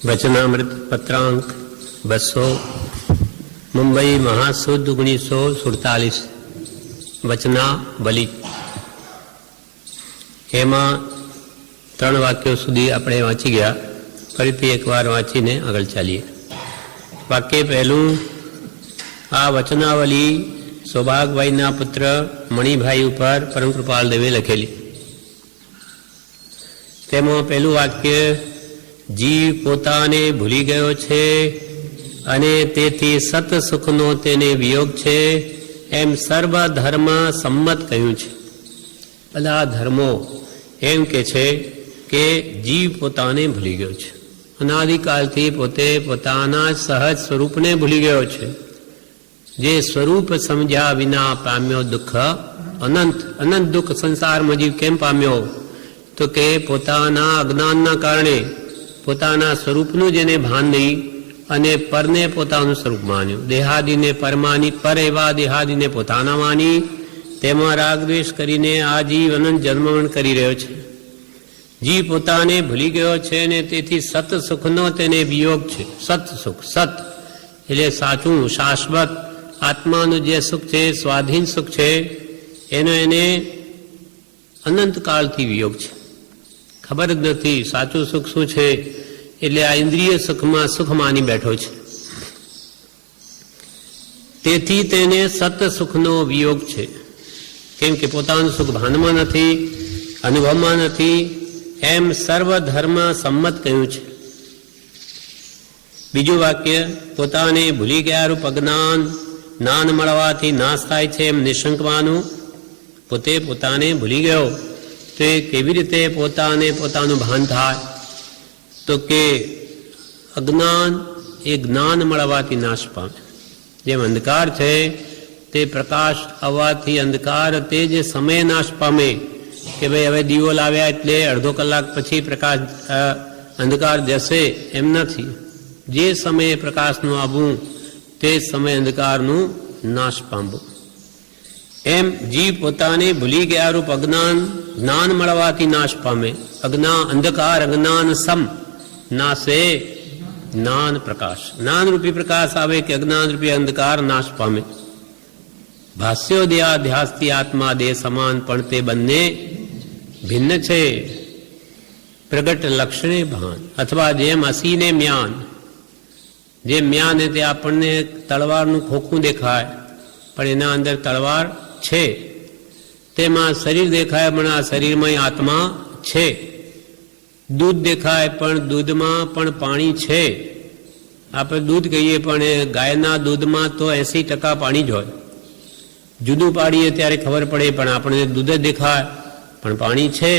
वचनामृत पत्रांक 200 मुंबई महासुद 1947 वचनावली। एमां 3 वाक्यों सुधी आपणे वाँची गया। फरीथी एक वार वाँचीने आगळ चालीए। वाक्य पहलू, आ वचनावली सौभागभाईना पुत्र मणिभाई उपर परम कृपाल देवे लखेली। तेमां पहलू वाक्य, जीव पोताने भूली गयो छे अने तेथी सत सुखनो तेने वियोग छे एम सर्व धर्म सम्मत कह्युं छे। बधा धर्मो एम के छे के जीव पोताने भूली गयो छे। अनादिकालथी पोते पोताना सहज स्वरूपने भूली गयो छे। जे स्वरूप समझ्या विना पाम्यो दुख अनंत अनंत दुख संसार में जीव केम पाम्यो तो के पोताना अज्ञानना कारणे पोताना स्वरूपनुं जेने भान नहीं अने परने पोतानुं स्वरूप मान्युं। देहादीने परमानी पर एवा देहादीने पोताना मानी तेमां राग द्वेष करीने आ जीव अनंत जन्ममरण करी रह्यो छे। जीव पोताने भूली गयो छे ने तेथी सत सुखनो तेने वियोग छे। सत सुख, सत एटले साचुं शाश्वत आत्मानुं जे सुख छे, स्वाधीन सुख छे, एनो एने अनंत कालथी वियोग छे। खबर ज नथी साचुं सुख शुं छे, एटले आ इंद्रिय सुखमां सुख मानी बैठो छे। तेथी तेने सत सुखनो वियोग छे। केम के पोतानुं सुख भाનમાં નથી, અનુભવમાં નથી, એમ સર્વ ધર્મ સંમત કહ્યું છે। બીજું વાક્ય, પોતાને ભૂલી ગયા રૂપ અજ્ઞાન જ્ઞાન મળવાથી નાશ થાય છે એમ નિશંક માનું। પોતે પોતાને ભૂલી ગયો તો એ કેવી રીતે પોતાને પોતાનું ભાન થાય? તો કે અજ્ઞાન એ જ્ઞાન મળવાથી નાશ પામે। જેમ અંધકાર છે તે પ્રકાશ આવવાથી અંધકાર તે જે સમય નાશ પામે કે ભાઈ હવે દીવો લાવ્યા એટલે અડધો કલાક પછી પ્રકાશ અંધકાર જશે એમ નથી। જે સમયે પ્રકાશનું આવવું તે સમય અંધકારનું નાશ પામવું। એમ જીવ પોતાને ભૂલી ગયા રૂપ અજ્ઞાન જ્ઞાન મળવાથી નાશ પામે। અજ્ઞાન અંધકાર અજ્ઞાન સમ નાશે જ્ઞાન પ્રકાશ। જ્ઞાન રૂપી પ્રકાશ આવે કે અજ્ઞાન રૂપી અંધકાર નાશ પામે। ભાષ્યોદયાધ્યાસથી આત્મા દેહ સમાન પણ તે બંને ભિન્ન છે। પ્રગટ લક્ષણે ભાન અથવા જેમ અસીને મ્યાન, જે મ્યાન તે આપણને તલવારનું ખોખું દેખાય પણ એના અંદર તલવાર છે। તેમાં શરીર દેખાય પણ આ શરીરમાં આત્મા છે। દૂધ દેખાય પણ દૂધમાં પણ પાણી છે। આપણે દૂધ કહીએ પણ ગાયના દૂધમાં તો 80% પાણી જ હોય। જુદું પાડીએ ત્યારે ખબર પડે પણ આપણને દૂધ જ દેખાય પણ પાણી છે।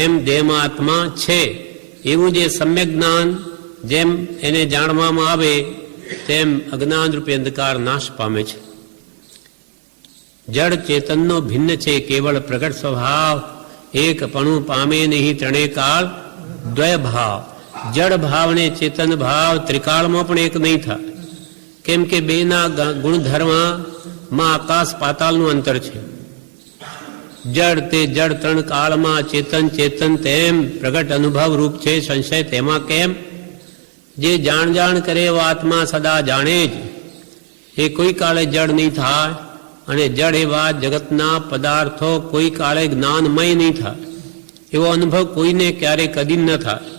એમ દેહમાં આત્મા છે। એવું જે સમ્યક જ્ઞાન જેમ એને જાણવામાં આવે તેમ અજ્ઞાન રૂપી અંધકાર નાશ પામે છે। જડ ચેતનનો ભિન્ન છે, કેવળ પ્રગટ સ્વભાવ એકપણું પામે નહીં ત્રણેય કાળ દ્વય ભાવ। જડ ભાવ ને ચેતન ભાવ ત્રિકાળમાં પણ એક નહીં થાય। કેમ કે બેના ગુણધર્મમાં આકાશ પાતાળનું અંતર છે। જડ તે જડ ત્રણ કાળમાં, ચેતન ચેતન તેમ પ્રગટ અનુભવ રૂપ છે। સંશય તેમાં કેમ? જે જાણ જાણ કરે એવો આત્મા સદા જાણે જ, એ કોઈ કાળે જડ નહીં થાય અને જડ એવા જગતના પદાર્થો કોઈ કાળે જ્ઞાનમય નહીં થાય એવો અનુભવ કોઈને ક્યારે કદી ન થાય।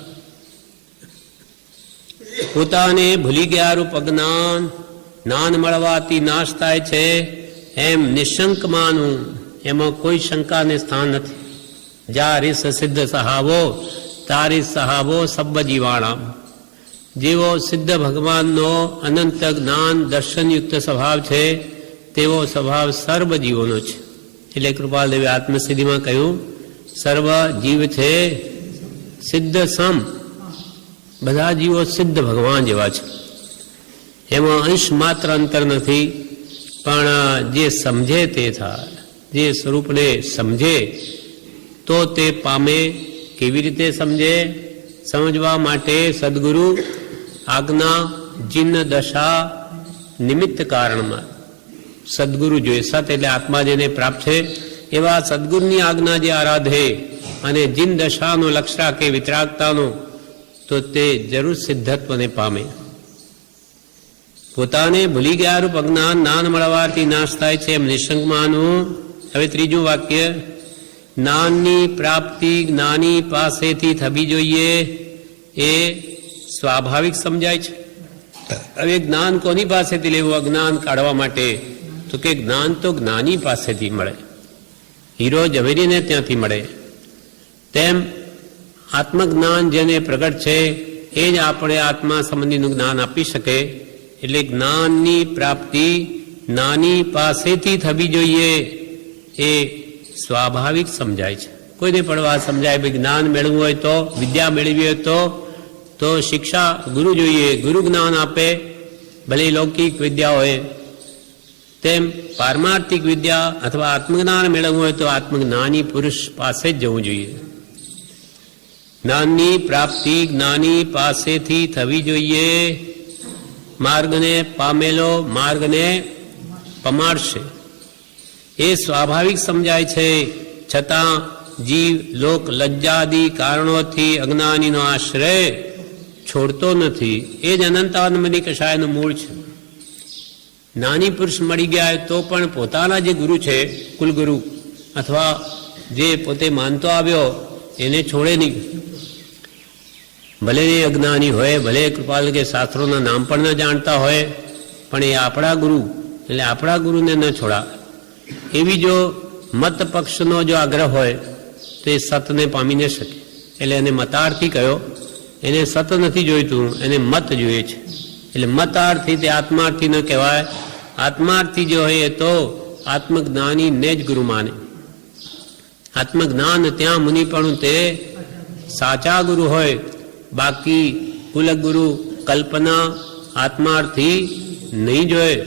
પોતાને ભૂલી ગયા રૂપ અજ્ઞાન જ્ઞાન મળવાથી નાશ થાય છે એમ નિશંક માનું, એમાં કોઈ શંકાને સ્થાન નથી। જા રીસ સિદ્ધ સહાવો તારી સહાવો સબ્બ જીવાણામ। જેવો સિદ્ધ ભગવાનનો અનંત જ્ઞાન દર્શનયુક્ત સ્વભાવ છે તેવો સ્વભાવ સર્વ જીવોનો છે। એટલે કૃપાલદેવે આત્મસિદ્ધિમાં કહ્યું સર્વ જીવ છે સિદ્ધ સમ। બધા જીવો સિદ્ધ ભગવાન જેવા છે। એમાં અંશ માત્ર અંતર નથી, પણ જે સમજે તે થાય। જે સ્વરૂપને સમજે તો તે પામે। કેવી રીતે સમજે? સમજવા માટે સદગુરુ આજ્ઞા જીન દશા નિમિત્ત કારણમાં સદગુરુ જોઈએ। સત એટલે આત્મા જેને પ્રાપ્ત છે એવા સદગુરુની આજ્ઞા જે આરાધે અને જીન દશાનો લક્ષ રાખે વિતરાગતાનો તો તે જરૂર સિદ્ધત્વને પામે. પોતાને ભૂલી ગયા રૂપ અજ્ઞાન જ્ઞાન મળવાથી નાશ થાય છે એમ નિશંક માનવું. હવે ત્રીજું વાક્ય, જ્ઞાનની પ્રાપ્તિ જ્ઞાની પાસેથી થવી જોઈએ એ સ્વાભાવિક સમજાય છે. હવે જ્ઞાન કોની પાસેથી લેવું અજ્ઞાન કાઢવા માટે? તો કે જ્ઞાન તો જ્ઞાની પાસેથી મળે, હીરો ઝવેરીને ત્યાંથી મળે. તેમ આત્મજ્ઞાન જેને પ્રગટ છે એ જ આપણે આત્મા સંબંધીનું જ્ઞાન આપી શકે. એટલે જ્ઞાનની પ્રાપ્તિ જ્ઞાની પાસેથી થવી જોઈએ એ સ્વાભાવિક સમજાય છે. કોઈને પણ વાત સમજાય ભાઈ જ્ઞાન મેળવવું હોય તો, વિદ્યા મેળવી હોય તો શિક્ષા ગુરુ જોઈએ, ગુરુ જ્ઞાન આપે, ભલે લૌકિક વિદ્યા હોય. તેમ પારમાર્થિક વિદ્યા અથવા આત્મજ્ઞાન મેળવવું હોય તો આત્મજ્ઞાની પુરુષ પાસે જ જવું જોઈએ. જ્ઞાનની પ્રાપ્તિ જ્ઞાની પાસેથી થવી જોઈએ. માર્ગને પામેલો માર્ગને પમાડશે એ સ્વાભાવિક સમજાય છે. છતાં જીવ લોક લજ્જાદી કારણોથી અજ્ઞાનીનો આશ્રય છોડતો નથી. એ જ અનંતાનંદમની કષાયનું મૂળ છે. જ્ઞાની પુરુષ મળી ગયા તો પણ પોતાના જે ગુરુ છે, કુલગુરુ અથવા જે પોતે માનતો આવ્યો એને છોડે નહીં. ભલે એ અજ્ઞાની હોય, ભલે કૃપાલ કે શાસ્ત્રોના નામ પણ ન જાણતા હોય, પણ એ આપણા ગુરુ એટલે આપણા ગુરુને ન છોડા. એવી જો મત પક્ષનો જો આગ્રહ હોય તો એ સતને પામી ન શકે. એટલે એને મતાર્થી કહ્યો. એને સત નથી જોઈતું, એને મત જોઈએ છે. એટલે મતાર્થી તે આત્માર્થી ન કહેવાય. આત્માર્થી જો હોય એ તો આત્મજ્ઞાનીને જ ગુરુ માને. આત્મજ્ઞાન ત્યાં મુનિપણું તે સાચા ગુરુ હોય. બાકી કુલગુરુ કલ્પના આત્માર્થી નહીં જોઈએ.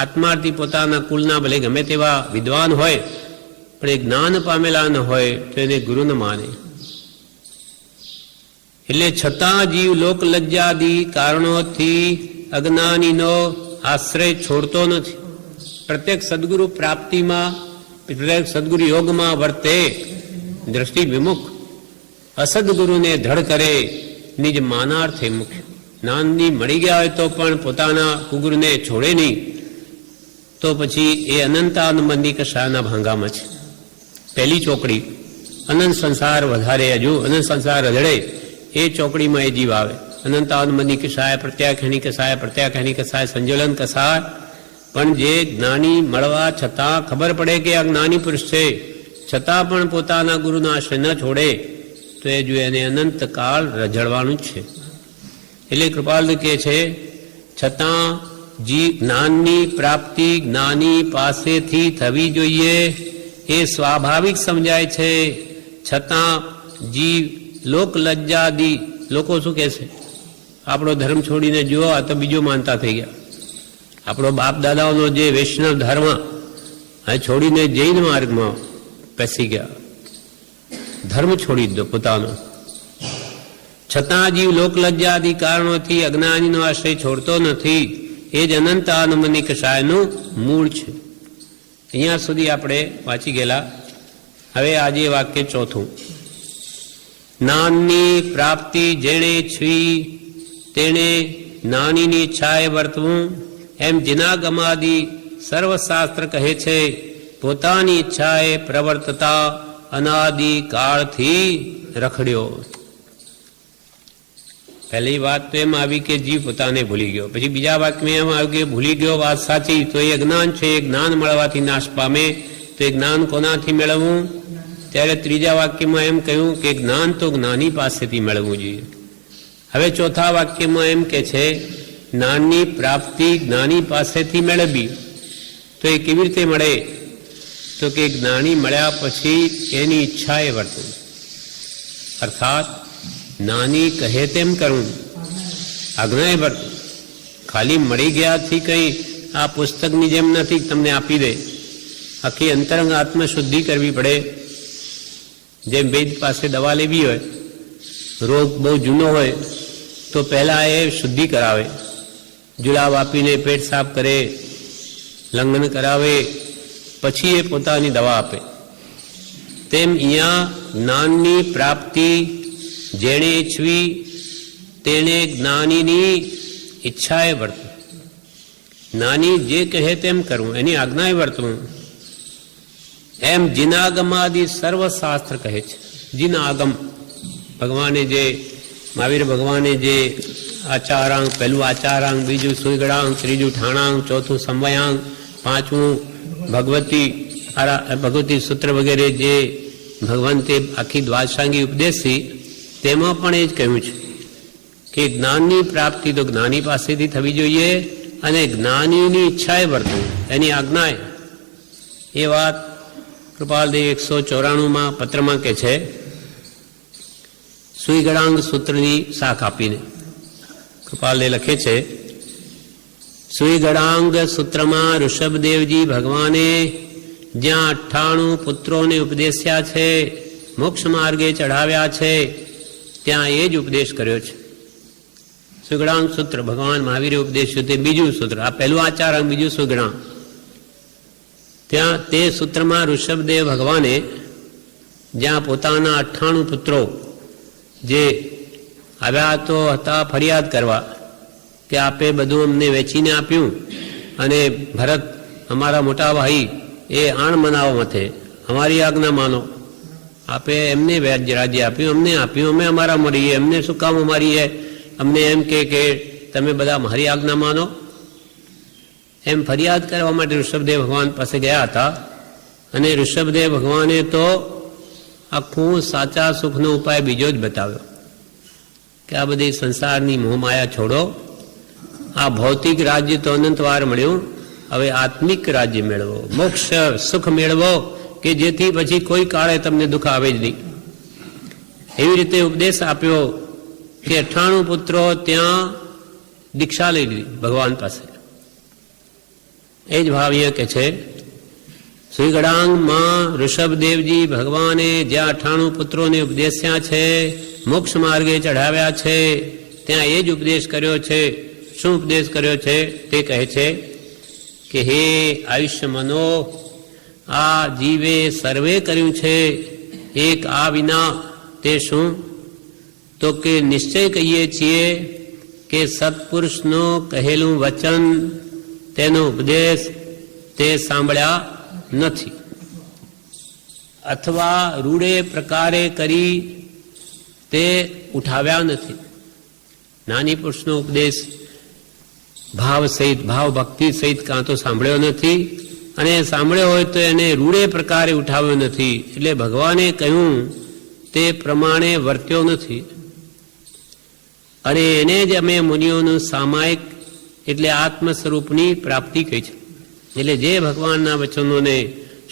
આત્માર્થી પોતાના કુલના ભલે ગમે તેવા વિદ્વાન હોય પણ એ જ્ઞાન પામેલા ન હોય તો એને ગુરુ ન માને. એટલે છતાં જીવ લોક લજ્જાદી કારણોથી અજ્ઞાનીનો આશ્રય છોડતો નથી. પ્રત્યેક સદગુરુ પ્રાપ્તિમાં, પ્રત્યેક સદગુરુ યોગમાં વર્તે દ્રષ્ટિ વિમુખ, અસદગુરુને ધડ કરે નિજ માનાર્થે મુખ્ય. જ્ઞાનની મળી ગયા હોય તો પણ પોતાના કુગુરુને છોડે નહીં તો પછી એ અનંતાનંદની કષાયના ભાંગામાં છે. પહેલી ચોકડી અનંત સંસાર વધારે, હજુ અનંત સંસાર રજડે એ ચોકડીમાં એ જીવ આવે. અનંતાનંદની કષાય, પ્રત્યાખ્યાની કષાય, પ્રત્યાખ્યાની કષાય, સંજોલન કષાય. પણ જે જ્ઞાની મળવા છતાં ખબર પડે કે આ જ્ઞાની પુરુષ છે, છતાં પણ પોતાના ગુરુનો આશ્રય ન છોડે તો એ જો એને અનંતકાળ રજડવાનું જ છે. એટલે કૃપાલ કહે છે છતાં જ્ઞાનની પ્રાપ્તિ જ્ઞાની પાસેથી થવી જોઈએ એ સ્વાભાવિક સમજાય છે. છતાં જીવ લોક લજ્જાદી, લોકો શું કહે છે, આપણો ધર્મ છોડીને જુઓ આ તો બીજો માનતા થઈ ગયા. આપણો બાપ દાદાઓનો જે વૈષ્ણવ ધર્મ આ છોડીને જૈન માર્ગમાં પેસી ગયા. ધર્મ છોડી દો પોતાનો. છતાં જીવ લોકલજ્જાદી કારણોથી અજ્ઞાનીનો આશ્રય છોડતો નથી. એ જ અનંત આનંદની કષાયનું મૂળ છે. અહીંયા સુધી આપણે વાંચી ગયેલા. હવે આજે વાક્ય ચોથું. જ્ઞાનની પ્રાપ્તિ જેણે ઈચ્છવી તેણે જ્ઞાનીની ઈચ્છાએ વર્તવું. એમ જિનાગમાદી સર્વશાસ્ત્ર કહે છે. પોતાની ઈચ્છાએ પ્રવર્તતા અનાદિ કાળથી રખડ્યો. પહેલી વાત તો એમ આવી કે જીવ પોતાને ભૂલી ગયો. પછી બીજા વાક્યમાં એમ આવ્યું કે ભૂલી ગયો વાત સાચી તો એ અજ્ઞાન છે. એ જ્ઞાન મળવાથી નાશ પામે તો એ જ્ઞાન કોનાથી મેળવવું? ત્યારે ત્રીજા વાક્યમાં એમ કહ્યું કે જ્ઞાન તો જ્ઞાની પાસેથી મેળવવું જોઈએ. હવે ચોથા વાક્યમાં એમ કે છે જ્ઞાનની પ્રાપ્તિ જ્ઞાની પાસેથી મેળવવી. તો એ કેવી રીતે મળે? તો કે જ્ઞાની મળ્યા પછી એની ઈચ્છાએ વર્તવું. અર્થાત જ્ઞાની કહે તેમ કરવું, આજ્ઞાએ વર્તવું. ખાલી મળી ગયાથી કંઈ આ પુસ્તકની જેમ નથી તમને આપી દે. આખી અંતરંગ આત્મશુદ્ધિ કરવી પડે. જેમ વૈદ્ય પાસે દવા લેવી હોય, રોગ બહુ જૂનો હોય તો પહેલાં એ શુદ્ધિ કરાવે, જુલાબ આપીને પેટ સાફ કરે, લંઘન કરાવે, પછી એ પોતાની દવા આપે. તેમ અહીંયા જ્ઞાનની પ્રાપ્તિ જેણે ઈચ્છવી તેણે જ્ઞાનીની ઈચ્છાએ વર્તવું. જ્ઞાની જે કહે તેમ કરવું, એની આજ્ઞાએ વર્તવું. એમ જીનાગમાદિ સર્વશાસ્ત્ર કહે છે. જીનાગમ ભગવાને જે મહાવીર ભગવાને જે આચારાંગ, પહેલું આચારાંગ, બીજું સુઈગળાંગ, ત્રીજું ઠાણાંગ, ચોથું સમવાયાંગ, પાંચમું ભગવતી સૂત્ર વગેરે જે ભગવંતે આખી દ્વાદશાંગી ઉપદેશી, તેમાં પણ એ જ કહ્યું છે કે જ્ઞાનની પ્રાપ્તિ તો જ્ઞાની પાસેથી થવી જોઈએ અને જ્ઞાનીની ઈચ્છાએ વર્તવું, એની આજ્ઞાએ. એ વાત કૃપાલદેવ 194 પત્રમાં કે છે, સુઈગળાંગ સૂત્રની શાખ આપીને કૃપાલદેવ લખે છે, સુઈગળાંગ સૂત્રમાં ઋષભદેવજી ભગવાને જ્યાં 98 પુત્રોને ઉપદેશ્યા છે, મોક્ષ માર્ગે ચઢાવ્યા છે, ત્યાં એ જ ઉપદેશ કર્યો છે. સુઈગળાંગ સૂત્ર ભગવાન મહાવીરે ઉપદેશ્યું તે બીજું સૂત્ર. આ પહેલું આચારાંગ, બીજું સુઈગળાંગ. ત્યાં તે સૂત્રમાં ઋષભદેવ ભગવાને જ્યાં પોતાના 98 પુત્રો જે આવ્યા તો હતા ફરિયાદ કરવા કે આપે બધું અમને વેચીને આપ્યું અને ભરત અમારા મોટા ભાઈ એ આણ મનાવો મથે, અમારી આજ્ઞા માનો. આપે એમને રાજ્ય આપ્યું, અમને આપ્યું, અમે અમારા મરીએ, એમને શું કામ અમારીએ, અમને એમ કે તમે બધા મારી આજ્ઞા માનો. એમ ફરિયાદ કરવા માટે ઋષભદેવ ભગવાન પાસે ગયા હતા. અને ઋષભદેવ ભગવાને તો આખું સાચા સુખનો ઉપાય બીજો જ બતાવ્યો કે આ બધી સંસારની મોહમાયા છોડો, આ ભૌતિક રાજ્ય તો અનંતવાર મળ્યું, હવે આત્મિક રાજ્ય મેળવો, મોક્ષ સુખ મેળવો કે જેથી પછી કોઈ કાળે તમને દુઃખ આવે જ નહીં. એવી રીતે ઉપદેશ આપ્યો કે 98 પુત્રો ત્યાં દીક્ષા લઈ લીધી ભગવાન પાસે. એ જ ભાવ અહીંયા કે છે, સુઈગળાંગમાં ઋષભદેવજી ભગવાને જ્યાં 98 પુત્રોને ઉપદેશ્યા છે, મોક્ષ માર્ગે ચઢાવ્યા છે, ત્યાં એ જ ઉપદેશ કર્યો છે. શું ઉપદેશ કર્યો છે તે કહે છે કે હે આયુષ્ય મનો, આ જીવે સર્વે કર્યું છે, એક આ વિના. તે શું? તો કે નિશ્ચય કહીએ છીએ કે સત્પુરુષનો કહેલું વચન, તેનો ઉપદેશ તે સાંભળ્યા નથી, અથવા રૂડે પ્રકારે કરી તે ઉઠાવ્યા નથી. નાની પુરુષનો ઉપદેશ ભાવ સહિત, ભાવ ભક્તિ સહિત કાં તો સાંભળ્યો નથી, અને સાંભળ્યો હોય તો એને રૂડે પ્રકારે ઉઠાવ્યો નથી. એટલે ભગવાને કહ્યું તે પ્રમાણે વર્ત્યો નથી. અને એને જ અમે મુનિઓનું સામાયિક એટલે આત્મ સ્વરૂપની પ્રાપ્તિ કહી છે. એટલે જે ભગવાનના વચનોને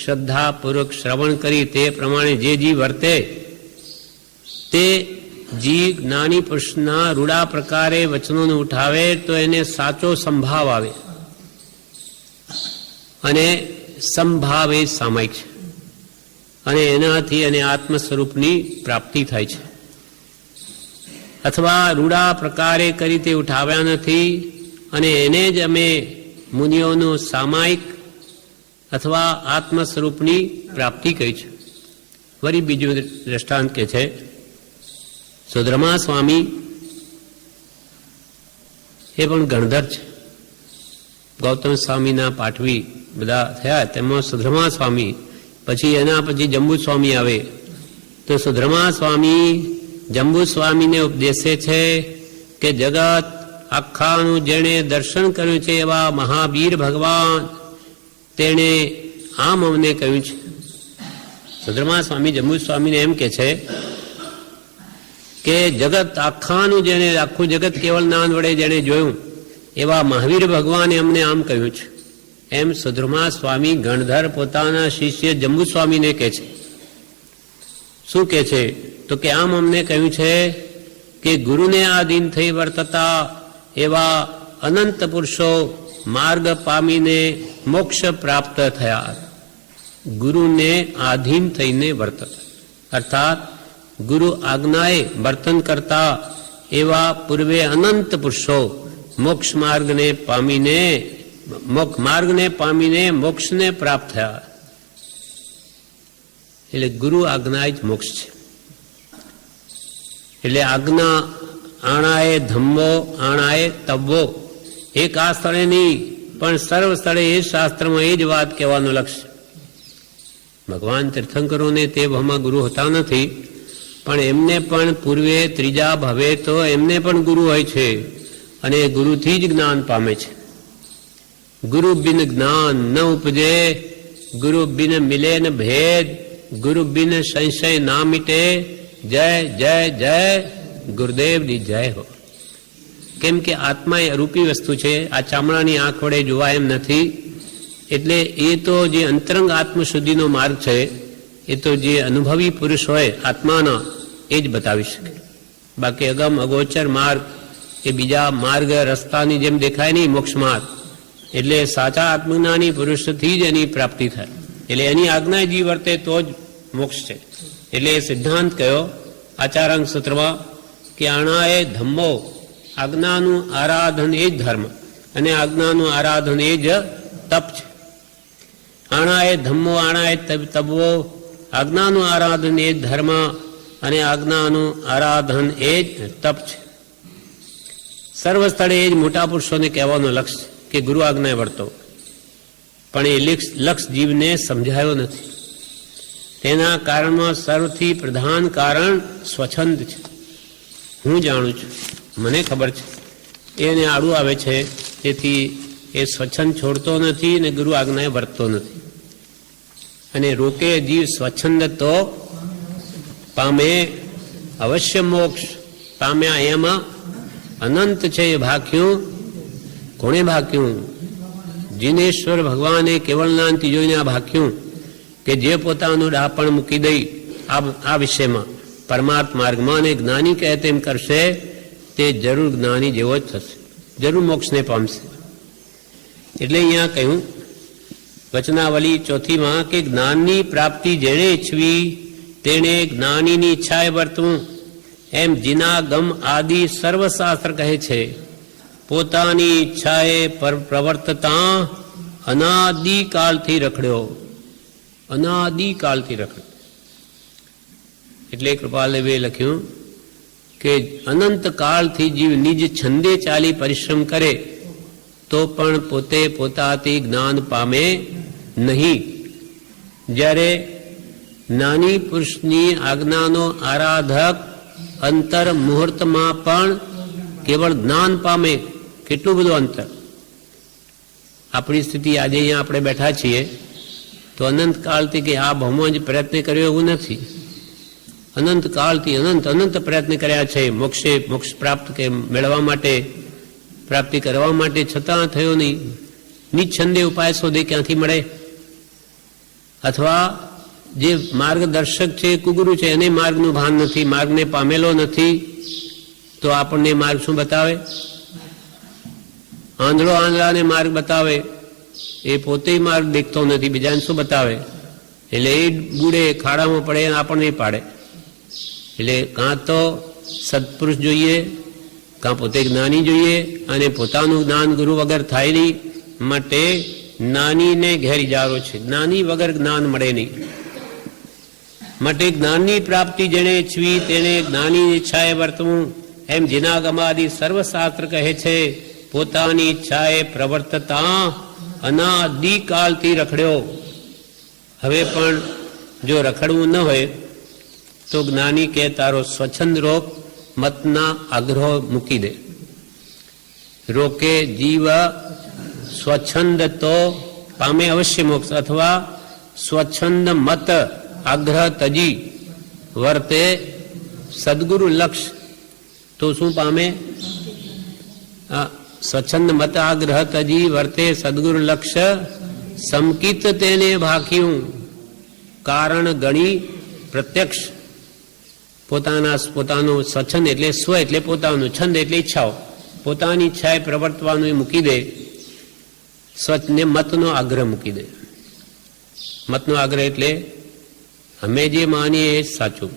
શ્રદ્ધાપૂર્વક શ્રવણ કરી તે પ્રમાણે જે જીવ વર્તે તે જીવ જ્ઞાની પુરુષના રૂડા પ્રકારે વચનોને ઉઠાવે તો એને સાચો સંભાવ આવે, અને સંભાવ એ સામાયિક છે, અને એનાથી અને આત્મ સ્વરૂપની પ્રાપ્તિ થાય છે. અથવા રૂડા પ્રકારે કરી તે ઉઠાવ્યા નથી, અને એને જ અમે મુનિઓનું સામાયિક અથવા આત્મ સ્વરૂપની પ્રાપ્તિ કહી છે. વળી બીજું દ્રષ્ટાંત કે છે, સુધર્મા સ્વામી એ પણ ગણધર છે. ગૌતમ સ્વામીના પાઠવી બધા થયા, તેમાં સુધર્મા સ્વામી, પછી એના પછી જંબુ સ્વામી આવે. તો સુધર્મા સ્વામી જંબુ સ્વામીને ઉપદેશે છે કે જગત આખાનું જેણે દર્શન કર્યું છે એવા મહાવીર ભગવાન, તેણે આમ અમને કહ્યું છે. સુધર્મા સ્વામી જંબુ સ્વામીને એમ કે છે કે જગત આખાનું જેણે, આખું જગત કેવળ જ્ઞાન વડે જેણે જોયું એવા મહાવીર ભગવાને અમને આમ કહ્યું છે. એમ સુધર્મા સ્વામી ગણધર પોતાના શિષ્ય જંબુ સ્વામીને કહે છે. શું કહે છે? તો કે આમ અમને કહ્યું છે કે ગુરુને આધીન થઈ વર્તતા એવા અનંત પુરુષો માર્ગ પામીને મોક્ષ પ્રાપ્ત થયા. ગુરુને આધીન થઈને વર્તતા, અર્થાત ગુરુ આજ્ઞાએ વર્તન કરતા એવા પૂર્વે અનંત પુરુષો મોક્ષ માર્ગને પામીને મોક્ષને પ્રાપ્ત થયા. એટલે ગુરુ આજ્ઞા જ મોક્ષ છે. એટલે આજ્ઞા આણાએ ધમ્મો આણાએ તબ્બો. એક આ સ્થળે નહીં પણ સર્વ સ્થળે એ શાસ્ત્રમાં એ જ વાત કહેવાનું લક્ષ્ય. ભગવાન તીર્થંકરોને તે ભાવમાં ગુરુ હોતા નથી, પણ એમને પણ પૂર્વે ત્રીજા ભાવે તો એમને પણ ગુરુ હોય છે અને ગુરુથી જ જ્ઞાન પામે છે. ગુરુ બિન જ્ઞાન ન ઉપજે, ગુરુ બિન મિલે ન ભેદ, ગુરુ બિન સંશય ના મીટે. જય જય જય ગુરુદેવની જય હો. કેમ કે આત્મા એ અરૂપી વસ્તુ છે, આ ચામડાની આંખ વડે જોવા એમ નથી. એટલે એ તો જે અંતરંગ આત્મશુદ્ધિનો માર્ગ છે એ તો જે અનુભવી પુરુષ હોય આત્માના એ જ બતાવી શકે. બાકી અગમ અગોચર માર્ગ એ બીજા માર્ગ રસ્તાની જેમ દેખાય નહીં, મોક્ષ માર્ગ. એટલે સાચા આત્મજ્ઞાની પુરુષથી જ એની પ્રાપ્તિ થાય. એટલે એની આજ્ઞા જીવ વર્તે તો જ મોક્ષ છે. એટલે એ સિદ્ધાંત કયો આચારાંગ સૂત્રમાં કે આણાએ ધમ્મો, આજ્ઞાનું આરાધન એ જ ધર્મ અને આજ્ઞાનું આરાધન એ જ તપ છે. આણાએ ધમ્મો આણાએ તબવો, આજ્ઞાનું આરાધન એ જ ધર્મ અને આજ્ઞાનું આરાધન એ જ તપ છે. સર્વ સ્થળે એ જ મોટા પુરુષોને કહેવાનું લક્ષ્ય કે ગુરુ આજ્ઞાએ વર્તો. પણ એ લક્ષ જીવને સમજાયો નથી. તેના કારણમાં સર્વથી પ્રધાન કારણ સ્વચ્છંદ છે. હું જાણું છું, મને ખબર છે, એને આડું આવે છે. તેથી એ સ્વચ્છંદ છોડતો નથી અને ગુરુ આજ્ઞાએ વર્તતો નથી. અને રોકે જીવ સ્વચ્છંદ તો પામે અવશ્ય મોક્ષ. પામ્યા એમાં અનંત છે એ ભાખ્યું. કોણે ભાખ્યું? જીનેશ્વર ભગવાને કેવળનાંતિ જોઈને આ ભાખ્યું કે જે પોતાનું ડાપણ મૂકી દઈ આ વિષયમાં પરમાર્થ માર્ગમાં અને જ્ઞાની કહે તેમ કરશે તે જરૂર જ્ઞાની જેવો જ થશે, જરૂર મોક્ષને પામશે. એટલે અહીંયા કહ્યું વચનાવલી ચોથીમાં કે જ્ઞાનની પ્રાપ્તિ જેણે ઈચ્છવી તેણે જ્ઞાનીની ઈચ્છાએ વર્તવું. એમ જીના ગમ આદિ સર્વશાસ્ત્ર કહે છે પોતાની ઈચ્છાએ પ્રવર્તતા અનાદિકાળથી રખડ્યો. અનાદિકાળથી રખડ્યો એટલે કૃપાલદેવે લખ્યું કે અનંત કાળથી જીવ નિજ છંદે ચાલી પરિશ્રમ કરે તો પણ પોતે પોતાથી જ્ઞાન પામે નહીં. જ્યારે જ્ઞાની પુરુષની આજ્ઞાનો આરાધક અંતર મુહૂર્તમાં પણ કેવળ જ્ઞાન પામે. કેટલું બધું અંતર! આપણી સ્થિતિ આજે અહીંયા આપણે બેઠા છીએ તો અનંતકાળથી કે આ ભાવમાં જ પ્રયત્ન કર્યો એવું નથી. અનંતકાળથી અનંત પ્રયત્ન કર્યા છે મોક્ષ પ્રાપ્ત કે મેળવવા માટે, પ્રાપ્તિ કરવા માટે, છતાં થયો નહીં. નિચ્છંદે ઉપાય શોધે ક્યાંથી મળે? અથવા જે માર્ગદર્શક છે કુગુરુ છે એને માર્ગનું ભાન નથી, માર્ગને પામેલો નથી, તો આપણને માર્ગ શું બતાવે? આંધળો આંધળાને માર્ગ બતાવે, એ પોતે માર્ગ દેખતો નથી, બીજાને શું બતાવે? એટલે એ બુડે ખાડામાં પડે આપણને પાડે. એટલે કાં તો સત્પુરુષ જોઈએ, કાં પોતે જ્ઞાની જોઈએ, અને પોતાનું જ્ઞાન ગુરુ વગર થાય નહીં. માટે જ્ઞાનીને ઘેર ઇજારો છે, જ્ઞાની વગર જ્ઞાન મળે નહીં. માટે જ્ઞાનની પ્રાપ્તિ જેણે ઈચ્છવી તેને જ્ઞાની ઈચ્છાએ વર્તવું. એમ જીના ગમાદી સર્વશાસ્ત્ર કહે છે પોતાની ઈચ્છાએ પ્રવર્તતા અનાદિકાળથી રખડ્યો. હવે પણ જો રખડવું ન હોય તો જ્ઞાની કે તારો સ્વચ્છંદ રોક, મતના આગ્રહો મૂકી દે. રોકે જીવ સ્વચ્છંદ તો પામે અવશ્ય મોક્ષ, અથવા સ્વચ્છંદ મત આગ્રહ તજી વર્તે સદગુરુ લક્ષ તો શું પામે? સ્વચ્છંદ મત આગ્રહ તજી વર્તે સદગુરુ લક્ષ સમકિત તેને ભાખ્યું. કારણ ગણી પ્રત્યક્ષ. પોતાનું સ્વચ્છંદ એટલે સ્વ એટલે પોતાનું, છંદ એટલે ઈચ્છાઓ, પોતાની ઈચ્છાએ પ્રવર્તવાનું એ મૂકી દે. સ્વચ્છને મતનો આગ્રહ મૂકી દે. મતનો આગ્રહ એટલે અમે જે માનીએ એ સાચું.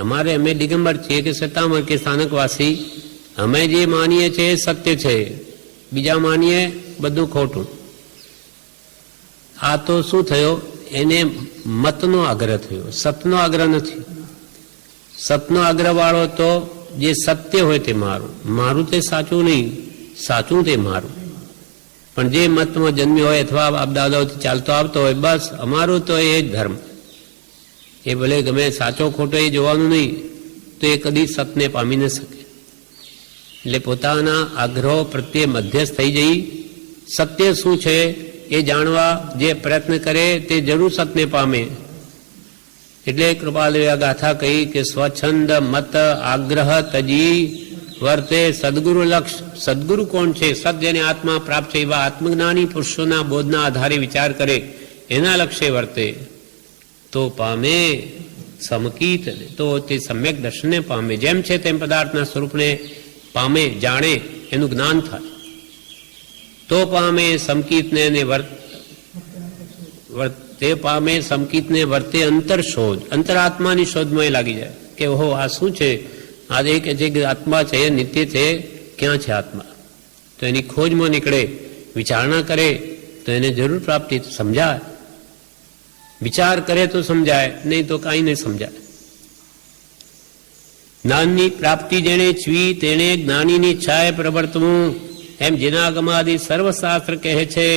અમે દિગંબર છીએ કે સત્તામર કે સ્થાનકવાસી, અમે જે માનીએ છીએ એ સત્ય છે, બીજા માનીએ બધું ખોટું. આ તો શું થયો? એને મતનો આગ્રહ થયો, સતનો આગ્રહ નથી. સતનો આગ્રહ વાળો તો જે સત્ય હોય તે મારું, મારું તે સાચું નહીં, સાચું તે મારું. પણ જે મતમાં જન્મ્યો હોય અથવા બાપ દાદાઓથી ચાલતો આવતો હોય, બસ અમારું તો એ જ ધર્મ. એ ભલે ગમે સાચો ખોટો એ જોવાનું નહીં, તો એ કદી સતને પામી ન શકે. એટલે પોતાના આગ્રહો પ્રત્યે મધ્યસ્થ થઈ જઈ સત્ય શું છે એ જાણવા જે પ્રયત્ન કરે તે જરૂર સતને પામે. એટલે કૃપાલુ આ ગાથા કહી કે સ્વચ્છંદ મત આગ્રહ તજી વર્તે સદગુરુ લક્ષ. સદગુરુ કોણ છે? સત જેને આત્મા પ્રાપ્ત છે એવા આત્મજ્ઞાની પુરુષોના બોધના આધારે વિચાર કરે, એના લક્ષ્ય વર્તે તો પામે સમકીત, તો તે સમ્યક દર્શનને પામે. જેમ છે તેમ પદાર્થના સ્વરૂપને પામે, જાણે, એનું જ્ઞાન થાય તો પામે સમકીતને તે પામે સમકીતને વર્તે અંતર શોધ. અંતરાત્માની શોધમાં એ લાગી જાય કે ઓહો આ શું છે, આ એક જે આત્મા છે નિત્ય છે, ક્યાં છે આત્મા? તો એની ખોજમાં નીકળે, વિચારણા કરે તો એને જરૂર પ્રાપ્તિ સમજાય. વિચાર કરે તો સમજાય, નહીં તો કાંઈ નહીં સમજાય. જ્ઞાનની પ્રાપ્તિ જેણે ઈચ્છવી તેણે જ્ઞાનીની ઈચ્છાએ પ્રવર્તવું. એમ જીનાગમાદિ સર્વશાસ્ત્ર કહે છે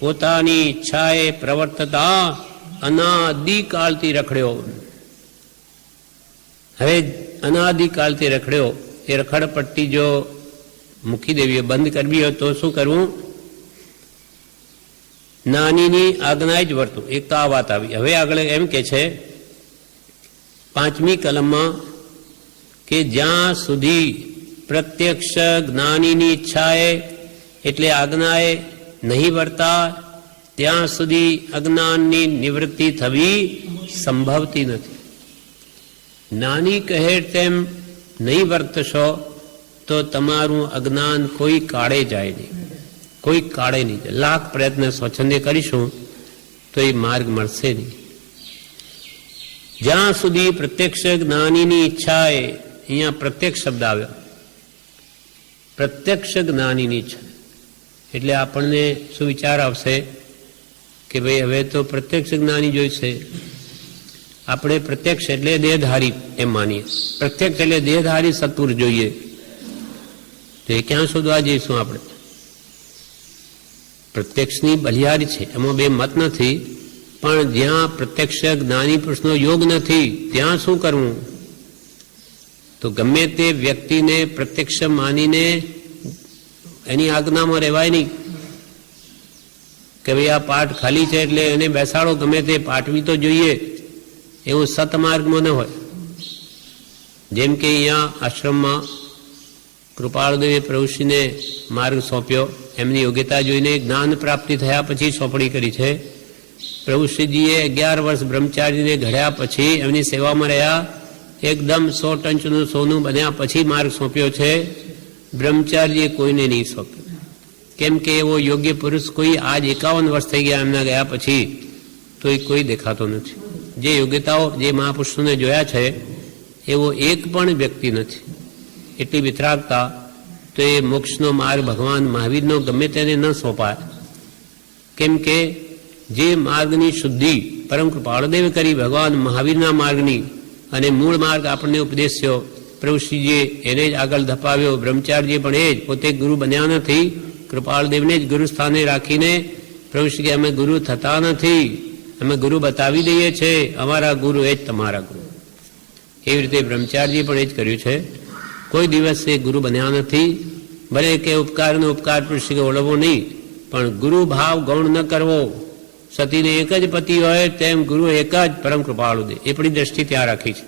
પોતાની ઈચ્છાએ પ્રવર્તતા અનાદિકાળથી રખડ્યો. હવે અનાદિકાળથી રખડ્યો એ રખડપટ્ટી જો મૂકી દેવી, બંધ કરવી હોય તો શું કરવું? નાનીની આજ્ઞાએ જ વર્તું. એક તો આ વાત આવી. હવે આગળ એમ કે છે 5મી કલમમાં કે જ્યાં સુધી પ્રત્યક્ષ જ્ઞાનીની ઈચ્છાએ એટલે આજ્ઞાએ નહીં વર્તા ત્યાં સુધી અજ્ઞાનની નિવૃત્તિ થવી સંભવતી નથી. નાની કહે તેમ નહીં વર્તશો તો તમારું અજ્ઞાન કોઈ કાળે જાય નહીં, કોઈ કાળે નહીં જાય. લાખ પ્રયત્ન સ્વચ્છંદે કરીશું તો એ માર્ગ મળશે નહીં. જ્યાં સુધી પ્રત્યક્ષ જ્ઞાનીની ઈચ્છાએ, અહીંયા પ્રત્યક્ષ શબ્દ આવ્યો, પ્રત્યક્ષ જ્ઞાનીની ઈચ્છા એટલે આપણને શું વિચાર આવશે કે ભાઈ હવે તો પ્રત્યક્ષ જ્ઞાની જોઈશે. આપણે પ્રત્યક્ષ એટલે દેહધારી એમ માનીએ, પ્રત્યક્ષ એટલે દેહધારી સત્પુરુષ જોઈએ. તો એ ક્યાં શોધવા જઈશું આપણે? પ્રત્યક્ષની બલિહારી છે, એમાં બે મત નથી, પણ જ્યાં પ્રત્યક્ષ જ્ઞાની પુરુષનો યોગ નથી ત્યાં શું કરવું? તો ગમે તે વ્યક્તિને પ્રત્યક્ષ માનીને એની આજ્ઞામાં રહેવાય નહીં કે ભાઈ આ પાઠ ખાલી છે એટલે એને બેસાડો, ગમે તે પાઠવી તો જોઈએ, એવું સતમાર્ગમાં ન હોય. જેમ કે અહીંયા આશ્રમમાં કૃપાળુદેવે પ્રભુશ્રીને માર્ગ સોંપ્યો, એમની યોગ્યતા જોઈને જ્ઞાન પ્રાપ્તિ થયા પછી સોંપણી કરી છે. પ્રભુશ્રીજીએ 11 વર્ષ બ્રહ્મચારીને ઘડ્યા પછી એમની સેવામાં રહ્યા, એકદમ 100 ટંચનું સોનું બન્યા પછી માર્ગ સોંપ્યો છે. બ્રહ્મચારીએ કોઈને નહીં સોંપ્યો, કેમ કે એવો યોગ્ય પુરુષ કોઈ આજ 51 વર્ષ થઈ ગયા એમના ગયા પછી તો એ કોઈ દેખાતો નથી. જે યોગ્યતાઓ જે મહાપુરુષોને જોયા છે એવો એક પણ વ્યક્તિ નથી. એટલી વિતરાગતા તો એ મોક્ષનો માર્ગ ભગવાન મહાવીરનો ગમે તેને ન સોંપાય, કેમ કે જે માર્ગની શુદ્ધિ પરમ કૃપાળુદેવે કરી ભગવાન મહાવીરના માર્ગની, અને મૂળ માર્ગ આપણને ઉપદેશ્યો પ્રભુશ્રીજીએ એને જ આગળ ધપાવ્યો. બ્રહ્મચારીએ પણ એ જ પોતે ગુરુ બન્યા નથી, કૃપાળદેવને જ ગુરુ સ્થાને રાખીને પ્રભુશ્રી કે અમે ગુરુ થતા નથી, અમે ગુરુ બતાવી દઈએ છીએ, અમારા ગુરુ એ જ તમારા ગુરુ. એવી રીતે બ્રહ્મચારીએ પણ એ જ કર્યું છે. કોઈ દિવસ એ ગુરુ બન્યા નથી. ભલે કે ઉપકારનો ઉપકાર પુરુષે ઓળવવો નહીં, પણ ગુરુ ભાવ ગૌણ ન કરવો. સતીને એક જ પતિ હોય તેમ ગુરુ એક જ પરમ કૃપાળુદેવ, એ પણ દ્રષ્ટિ ત્યાં રાખી છે.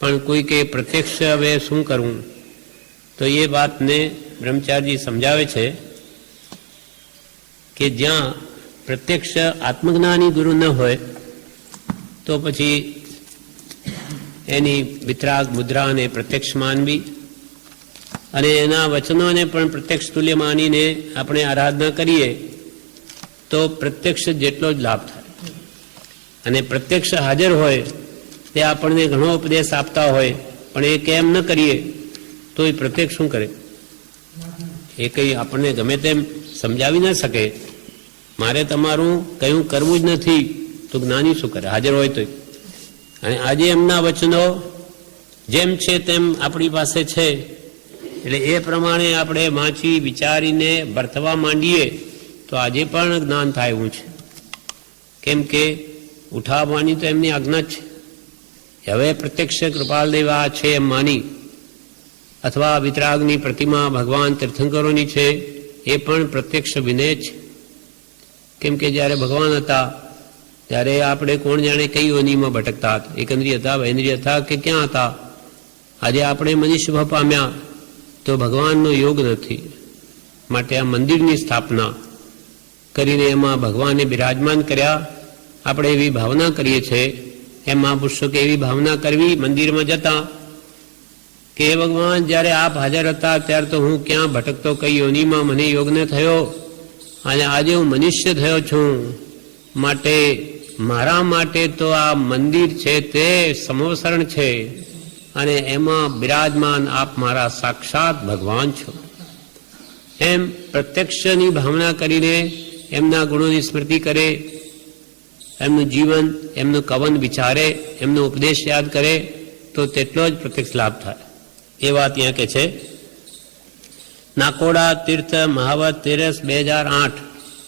પણ કોઈ કે પ્રત્યક્ષ હવે શું કરવું? તો એ વાતને બ્રહ્મચારી સમજાવે છે કે જ્યાં પ્રત્યક્ષ આત્મજ્ઞાની ગુરુ ન હોય તો પછી એની વિતરાગ મુદ્રાને પ્રત્યક્ષ માનવી અને એના વચનોને પણ પ્રત્યક્ષ તુલ્ય માનીને આપણે આરાધના કરીએ તો પ્રત્યક્ષ જેટલો જ લાભ થાય. અને પ્રત્યક્ષ હાજર હોય તે આપણને ઘણો ઉપદેશ આપતા હોય, પણ એ કેમ ન કરીએ તો એ પ્રત્યક્ષ શું કરે? એ કંઈ આપણને ગમે તેમ સમજાવી ન શકે. મારે તમારું કયું કરવું જ નથી તો જ્ઞાની શું કરે? હાજર હોય તો. અને આજે એમના વચનો જેમ છે તેમ આપણી પાસે છે, એટલે એ પ્રમાણે આપણે વાંચી વિચારીને વર્તવા માંડીએ તો આજે પણ જ્ઞાન થાય એવું છે. કેમ કે ઉઠાવવાની તો એમની આજ્ઞા જ છે. હવે પ્રત્યક્ષ કૃપાલદેવ આ છે એમ માની, અથવા વિતરાગની પ્રતિમા ભગવાન તીર્થંકરોની છે એ પણ પ્રત્યક્ષ વિનય છે. કેમ કે જ્યારે ભગવાન હતા ત્યારે આપણે કોણ જાણે કઈ યોનિમાં ભટકતા હતા, એકંદ્રિય હતા, વૈન્દ્રિય હતા કે ક્યાં હતા. આજે આપણે મનુષ્ય પામ્યા તો ભગવાનનો યોગ નથી. માટે આ મંદિરની સ્થાપના કરીને એમાં ભગવાને બિરાજમાન કર્યા. આપણે એવી ભાવના કરીએ છીએ, એમ મહાપુરુષો કે એવી ભાવના કરવી મંદિરમાં જતા કે ભગવાન જ્યારે આપ હાજર હતા ત્યારે તો હું ક્યાં ભટકતો કઈ યોનિમાં મને યોગ ન થયો, અને આજે હું મનુષ્ય થયો છું. માટે મારા માટે તો આ મંદિર છે તે સમવસરણ છે, અને એમાં બિરાજમાન આપ મારા સાક્ષાત ભગવાન છો. એમ પ્રત્યક્ષની ભાવના કરીને એમના ગુણોની સ્મૃતિ કરે, એમનું જીવન, એમનું કવન વિચારે, એમનો ઉપદેશ યાદ કરે તો તેટલો જ પ્રત્યક્ષ લાભ થાય. એ વાત અહીંયા કે છે. નાકોડા તીર્થ મહાવત તેરસ 2008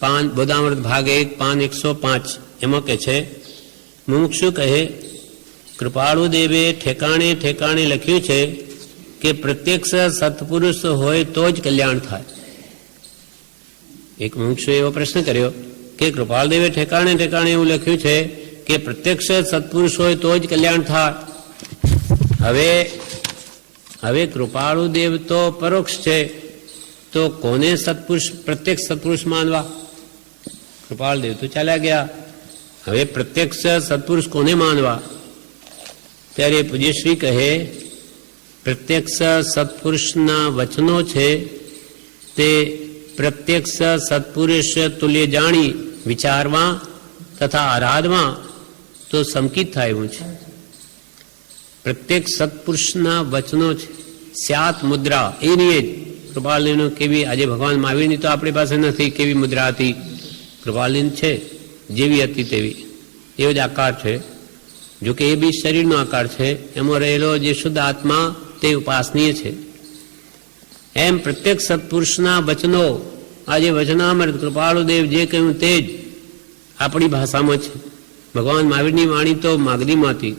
5 બોધામૃત ભાગ 1 પાન 105 એમાં કે છે, મુમુક્ષુ કહે કૃપાળુ દેવે ઠેકાણે ઠેકાણે લખ્યું છે કે પ્રત્યક્ષ સત્પુરુષ હોય તો જ કલ્યાણ થાય. એક મુમુક્ષુ એવો પ્રશ્ન કર્યો કે કૃપાળદેવે ઠેકાણે ઠેકાણે એવું લખ્યું છે કે પ્રત્યક્ષ સત્પુરુષ હોય તો જ કલ્યાણ થાય. હવે કૃપાળુ દેવ તો પરોક્ષ છે, તો કોને સત્પુરુષ પ્રત્યક્ષ સત્પુરુષ માનવા? કૃપાળદેવ તો ચાલ્યા ગયા. હવે પ્રત્યક્ષ સત્પુરુષ કોને માનવા? ત્યારે પૂજ્યશ્રી કહે પ્રત્યક્ષ સત્પુરુષના વચનો છે તે પ્રત્યક્ષ સત્પુરુષ તુલ્ય જાણી વિચારવા તથા આરાધવા તો સંકિત થાય એવું છે. પ્રત્યેક સત્પુરુષના વચનો છે. સ્યાત મુદ્રા એની જ કૃપાલની કેવી, આજે ભગવાન મહાવીરની તો આપણી પાસે નથી, કેવી મુદ્રા હતી, કૃપાલની છે જેવી હતી તેવી, એવો જ આકાર છે. જોકે એ બી શરીરનો આકાર છે, એમાં રહેલો જે શુદ્ધ આત્મા તે ઉપાસનીય છે. એમ પ્રત્યેક સત્પુરુષના વચનો, આજે વચનામૃત કૃપાળુદેવ જે કહ્યું તે જ આપણી ભાષામાં છે. ભગવાન મહાવીરની વાણી તો માગધીમાં હતી,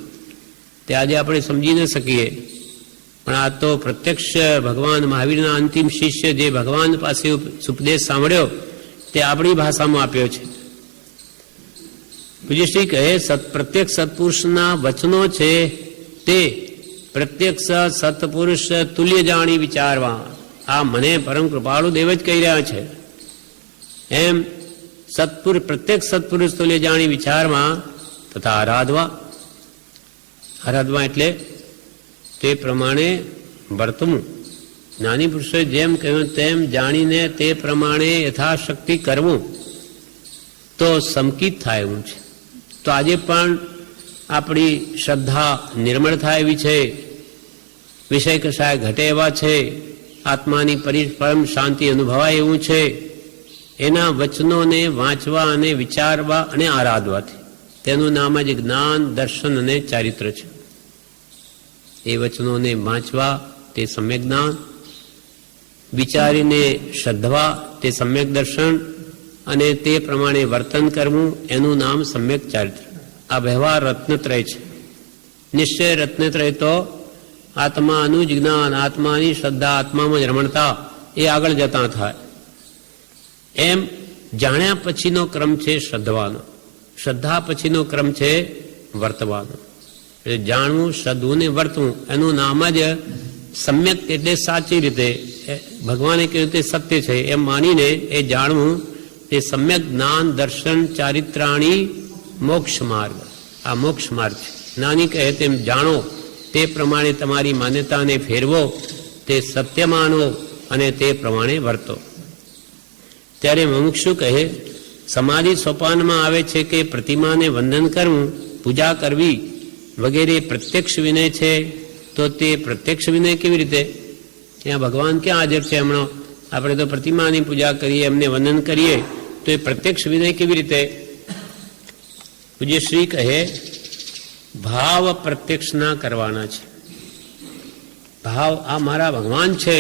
તે આજે આપણે સમજી ન શકીએ, પણ આ તો પ્રત્યક્ષ ભગવાન મહાવીરના અંતિમ શિષ્ય જે ભગવાન પાસે ઉપદેશ સાંભળ્યો તે આપણી ભાષામાં આપ્યો છે. પૂજ્યશ્રી કહે પ્રત્યેક સત્પુરુષના વચનો છે તે પ્રત્યક્ષ સત્પુરુષ તુલ્ય જાણી વિચારવા. આ મને પરમ કૃપાળુ દેવ જ કહી રહ્યા છે. એમ પ્રત્યેક સત્પુરુષ તુલ્ય જાણી વિચારવા તથા આરાધવા. આરાધવા એટલે તે પ્રમાણે વર્તવું. જ્ઞાની પુરુષોએ જેમ કહ્યું તેમ જાણીને તે પ્રમાણે યથાશક્તિ કરવું તો સંકિત થાય એવું છે. તો આજે પણ આપણી શ્રદ્ધા નિર્મળ થાય એવી છે, વિષય કશાય ઘટે એવા છે, આત્માની પરમ શાંતિ અનુભવાય એવું છે. એના વચનોને વાંચવા અને વિચારવા અને આરાધવાથી તેનું નામ જ જ્ઞાન, દર્શન અને ચારિત્ર છે. એ વચનોને વાંચવા તે સમ્યક જ્ઞાન, વિચારીને શ્રદ્ધવા તે સમ્યક દર્શન, અને તે પ્રમાણે વર્તન કરવું એનું નામ સમ્યક ચારિત્ર. આ વ્યવહાર રત્નત્રય છે. નિશ્ચય રત્નત્રય તો આત્માનું જ જ્ઞાન, આત્માની શ્રદ્ધા, આત્મામાં જ રમણતા, એ આગળ જતા થાય. એમ જાણ્યા પછીનો ક્રમ છે શ્રદ્ધવાનો, શ્રદ્ધા પછીનો ક્રમ છે વર્તવાનો. એટલે જાણવું, શ્રદ્ધવું ને વર્તવું એનું નામ જ સમ્યક, એટલે સાચી રીતે ભગવાને કહ્યું તે સત્ય છે એમ માનીને એ જાણવું તે સમ્યક જ્ઞાન, દર્શન, ચારિત્રાણી મોક્ષ માર્ગ. આ મોક્ષ માર્ગ છે. નાની કહે તેમ જાણો, તે પ્રમાણે તમારી માન્યતાને ફેરવો, તે સત્ય માનો અને તે પ્રમાણે વર્તો. ત્યારે મુમુક્ષુ કહે સમાધિ સોપાનમાં આવે છે કે પ્રતિમાને વંદન કરવું, પૂજા કરવી વગેરે પ્રત્યક્ષ વિનય છે. તો તે પ્રત્યક્ષ વિનય કેવી રીતે? ત્યાં ભગવાન ક્યાં હાજર છે? હમણાં આપણે તો પ્રતિમાની પૂજા કરીએ, એમને વંદન કરીએ, તો એ પ્રત્યક્ષ વિનય કેવી રીતે? પૂજ્યશ્રી કહે ભાવ પ્રત્યક્ષના કરવાના છે. ભાવ આ મારા ભગવાન છે,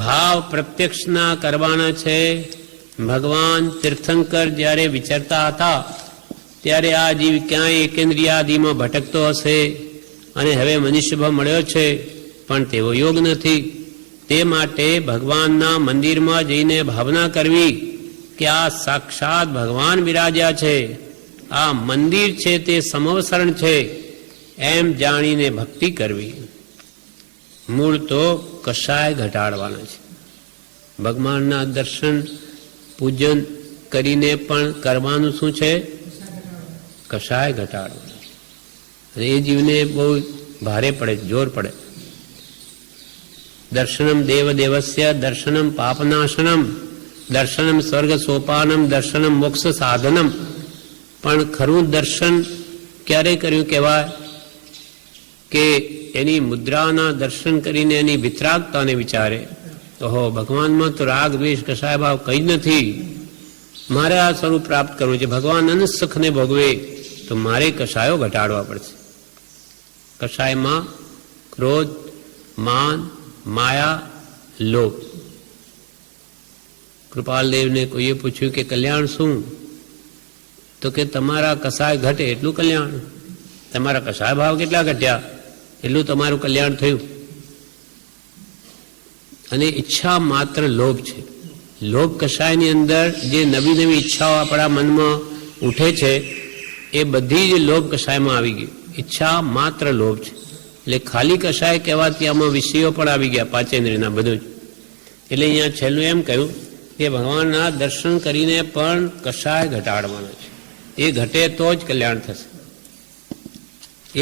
ભાવ પ્રત્યક્ષના કરવાના છે. ભગવાન તીર્થંકર જ્યારે વિચારતા હતા ત્યારે આ જીવ ક્યાંય એકેન્દ્રિયાદિમાં ભટકતો હશે અને હવે મનુષ્યભાવ મળ્યો છે પણ તેવો યોગ નથી. તે માટે ભગવાનના મંદિરમાં જઈને ભાવના કરવી કે આ સાક્ષાત ભગવાન બિરાજ્યા છે, આ મંદિર છે તે સમવસરણ છે, એમ જાણીને ભક્તિ કરવી. મૂળ તો કશાય ઘટાડવાના છે. ભગવાનના દર્શન પૂજન કરીને પણ કરવાનું શું છે? કશાય ઘટાડવાનું. અને એ જીવને બહુ ભારે પડે, જોર પડે. દર્શનમ દેવદેવસ્ય દર્શનમ પાપનાશનમ દર્શનમ સ્વર્ગ સોપાનમ દર્શનમ મોક્ષ સાધનમ. પણ ખરું દર્શન ક્યારે કર્યું કહેવાય? કે એની મુદ્રાના દર્શન કરીને એની વિતરાગતાને વિચારે, ઓહો ભગવાનમાં તો રાગ દ્વેષ કશાય ભાવ કંઈ જ નથી, મારે આ સ્વરૂપ પ્રાપ્ત કરવું છે. ભગવાન અનંત સુખને ભોગવે તો મારે કશાયો ઘટાડવા પડશે. કશાયમાં ક્રોધ, માન, માયા, લોભ. કૃપાલદેવને કોઈએ પૂછ્યું કે કલ્યાણ શું? તો કે તમારા કસાય ઘટે એટલું કલ્યાણ, તમારા કસાય ભાવ કેટલા ઘટ્યા એટલું તમારું કલ્યાણ થયું. અને ઈચ્છા માત્ર લોભ છે. લોભ કશાયની અંદર જે નવી નવી ઈચ્છાઓ આપણા મનમાં ઉઠે છે એ બધી જ લોભ કશાયમાં આવી ગઈ. ઈચ્છા માત્ર લોભ છે. એટલે ખાલી કશાય કહેવાથી આમાં વિષયો પણ આવી ગયા, પાંચેન્દ્રિયના બધું જ. એટલે અહીંયા છેલ્લું એમ કહ્યું કે ભગવાનના દર્શન કરીને પણ કશાય ઘટાડવાના છે. એ ઘટે તો જ કલ્યાણ થશે.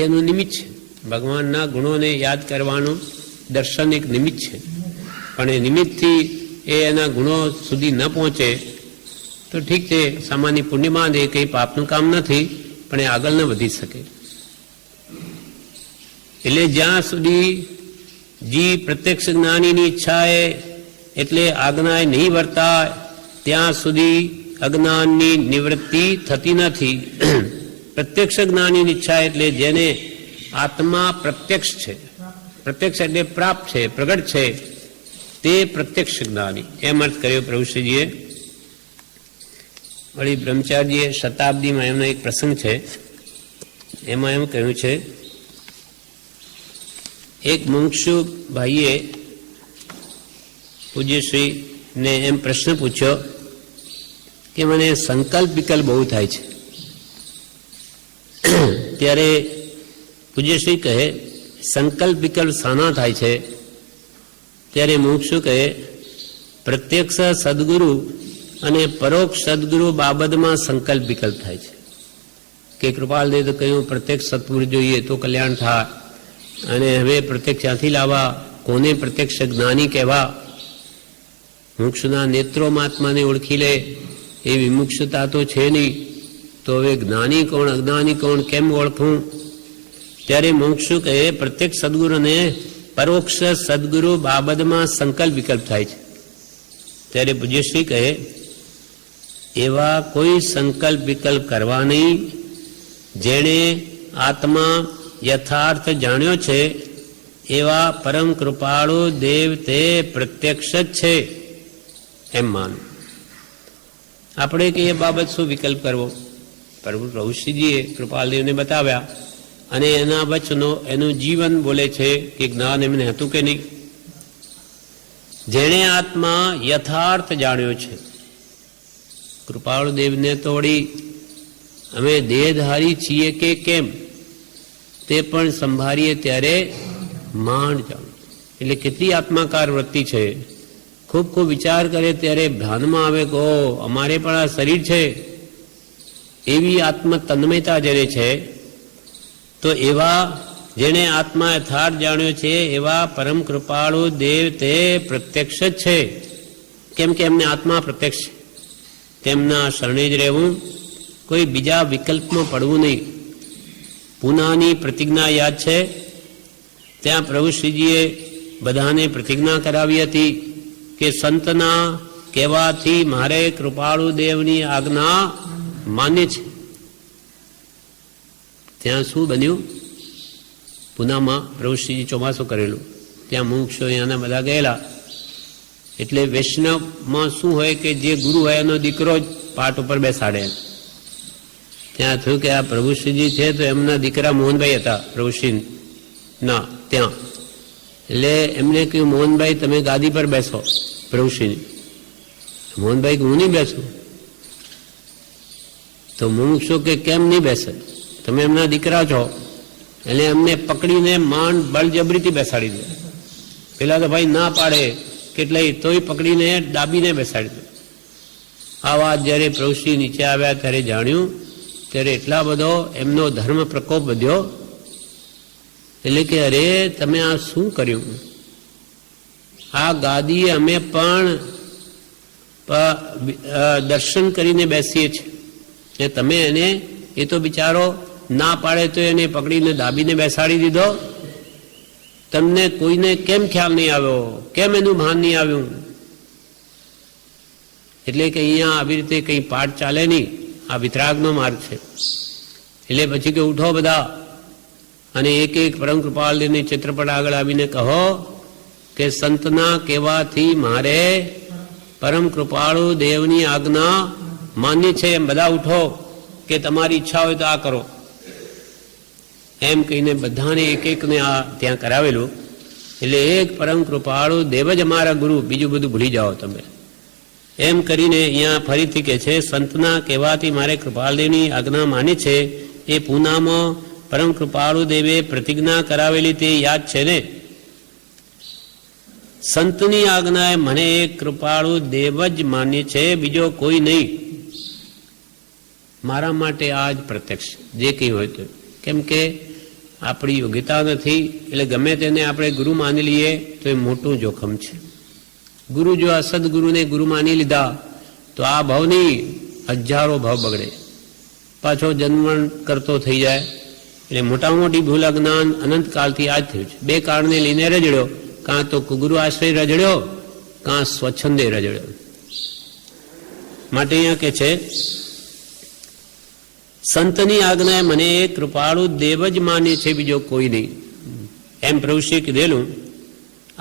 એનું નિમિત્ત છે. ભગવાનના ગુણોને યાદ કરવાનું દર્શન એક નિમિત્ત છે. પણ એ નિમિત્તથી એ એના ગુણો સુધી ન પહોંચે તો ઠીક છે, સામાન્ય પુણ્યમાં એ કંઈ પાપનું કામ નથી, પણ એ આગળ ન વધી શકે. એટલે જ્યાં સુધી જીવ પ્રત્યક્ષ જ્ઞાનીની ઈચ્છાએ એટલે આજ્ઞાએ નહીં વર્તાય ત્યાં સુધી અજ્ઞાનની નિવૃત્તિ થતી નથી. પ્રત્યક્ષ જ્ઞાનીની ઈચ્છા એટલે જેને આત્મા પ્રત્યક્ષ છે, પ્રત્યક્ષ એટલે પ્રાપ્ત છે, પ્રગટ છે, તે પ્રત્યક્ષ જ્ઞાની. એમ અર્થ કર્યો પ્રભુશ્રીજીએ. વળી બ્રહ્મચારીજીએ શતાબ્દીમાં એમનો એક પ્રસંગ છે, એમાં એમ કહ્યું છે, એક મુમુક્ષુ ભાઈએ પૂજ્યશ્રીને એમ પ્રશ્ન પૂછ્યો કે મને સંકલ્પ વિકલ્પ બહુ થાય છે. ત્યારે પૂજ્યશ્રી કહે સંકલ્પ વિકલ્પ શાના થાય છે? ત્યારે મુમુક્ષુ કહે પ્રત્યક્ષ સદગુરુ અને પરોક્ષ સદગુરુ બાબતમાં સંકલ્પ વિકલ્પ થાય છે. કે કૃપાલદેવ તો કહ્યું પ્રત્યક્ષ સત્પુરુષ જોઈએ તો કલ્યાણ થાય, અને હવે પ્રત્યક્ષ ક્યાંથી લાવવા, કોને પ્રત્યક્ષ જ્ઞાની કહેવા? મુક્ષુના નેત્રોમાં આત્માને ઓળખી લે એ વિમુક્ષતા તો છે નહીં, તો હવે જ્ઞાની કોણ અજ્ઞાની કોણ કેમ ઓળખું? ત્યારે મુક્ષુ કહે પ્રત્યક્ષ સદગુરુ અને પરોક્ષ સદગુરુ બાબતમાં સંકલ્પ વિકલ્પ થાય છે. ત્યારે પૂજ્યશ્રી કહે એવા કોઈ સંકલ્પ વિકલ્પ કરવા નહીં. જેણે આત્મા યથાર્થ જાણ્યો છે એવા પરમ કૃપાળુ દેવ તે પ્રત્યક્ષ જ છે એમ માનો. આપણે કે એ બાબત શું વિકલ્પ કરવો? પ્રભુશ્રીજીએ કૃપાલદેવને બતાવ્યા અને એના વચનો એનું જીવન બોલે છે કે જ્ઞાન એમને હતું કે નહીં. જેણે આત્મા યથાર્થ જાણ્યો છે. કૃપાળુ દેવને તો વળી અમે દેહધારી છીએ કે કેમ તે પણ સંભાળીએ ત્યારે માંડ જાણ. એટલે કેટલી આત્માકાર વૃત્તિ છે. ખૂબ ખૂબ વિચાર કરે ત્યારે ધ્યાનમાં આવે કે અમારે પણ આ શરીર છે, એવી આત્મતન્મયતા જેને છે. તો એવા જેને આત્મા યથાર્થ જાણ્યો છે એવા પરમ કૃપાળુ દેવ તે પ્રત્યક્ષ જ છે. કેમ કે એમને આત્મા પ્રત્યક્ષ છે. તેમના શરણે જ રહેવું, કોઈ બીજા વિકલ્પમાં પડવું નહીં. પૂનાની પ્રતિજ્ઞા યાદ છે? ત્યાં પ્રભુશ્રીજીએ બધાને પ્રતિજ્ઞા કરાવી હતી કે સંતના કહેવાથી મારે કૃપાળુ દેવની આજ્ઞા માન્ય છે. ત્યાં શું બન્યું? પૂનામાં પ્રભુશ્રીજી ચોમાસું કરેલું. ત્યાં મુમુક્ષો અહીંયાના બધા ગયેલા. એટલે વૈષ્ણવમાં શું હોય કે જે ગુરુ હોય એનો દીકરો જ પાટ ઉપર બેસાડે. ત્યાં થયું કે આ પ્રભુશ્રીજી છે તો એમના દીકરા મોહનભાઈ હતા પ્રભુશ્રી ના ત્યાં. એટલે એમને કહ્યું, મોહનભાઈ તમે ગાદી પર બેસો પ્રભુશ્રીની. મોહનભાઈ હું નહીં બેસું. તો મુમુક્ષો કે કેમ નહીં બેસે, તમે એમના દીકરા છો. એટલે એમને પકડીને માંડ બળજબરીથી બેસાડી દે. પેલા તો ભાઈ ના પાડે કેટલાય, તોય પકડીને દાબીને બેસાડી દે. આ વાત જ્યારે પ્રભુશ્રી નીચે આવ્યા ત્યારે જાણ્યું, ત્યારે એટલા બધો એમનો ધર્મ પ્રકોપ વધ્યો. એટલે કે અરે તમે આ શું કર્યું? આ ગાદીએ અમે પણ દર્શન કરીને બેસીએ છીએ, તમે એને, એ તો બિચારો ના પાડે તો એને પકડીને દાબીને બેસાડી દીધો. તમને કોઈને કેમ ખ્યાલ નહીં આવ્યો, કેમ એનું ભાન નહીં આવ્યું? એટલે કે અહીંયા આવી રીતે કંઈ પાઠ ચાલે નહીં, આ વિતરાગનો માર્ગ છે. એટલે પછી કે ઉઠો બધા અને એક એક પરમ કૃપાળને ચિત્રપટ આગળ આવીને કહો કે સંતના કહેવાથી મારે પરમ કૃપાળુ દેવની આજ્ઞા માન્ય છે. એમ બધા ઉઠો કે તમારી ઈચ્છા હોય તો આ કરો. એમ કહીને બધાને એક એકને આ ત્યાં કરાવેલું. એટલે એક પરમ કૃપાળુ દેવ જ અમારા ગુરુ, બીજું બધું ભૂલી જાઓ તમે. એમ કરીને અહીંયા ફરીથી કે છે સંતના કહેવાથી મારે કૃપાલદેવની આજ્ઞા માની છે. એ પૂનામાં પરમ કૃપાળુ દેવે પ્રતિજ્ઞા કરાવેલી તે યાદ છે ને? સંતની આજ્ઞાએ મને એક કૃપાળુ દેવ જ માન્ય છે, બીજો કોઈ નહીં. મારા માટે આ જ પ્રત્યક્ષ જે કંઈ હોય તો. કેમ કે આપણી યોગ્યતા નથી, એટલે ગમે તેને આપણે ગુરુ માની લઈએ તો એ મોટું જોખમ છે. ગુરુ જો આ સદગુરુને ગુરુ માની લીધા તો આ ભાવની હજારો ભાવ બગડે, પાછો જન્મ કરતો થઈ જાય. એટલે મોટા મોટી ભૂલ અજ્ઞાન અનંતકાળથી આ જ થયું છે. બે કારણને લઈને રજડ્યો, કાં તો ગુરુ આશ્રય રજડ્યો, કાં સ્વચ્છંદે રજડ્યો. માટે અહીંયા કે છે સંતની આજ્ઞાએ મને એક કૃપાળુ દેવ જ માન્ય છે, બીજો કોઈ નહીં. એમ પ્રભુશ્રીએ કીધેલું.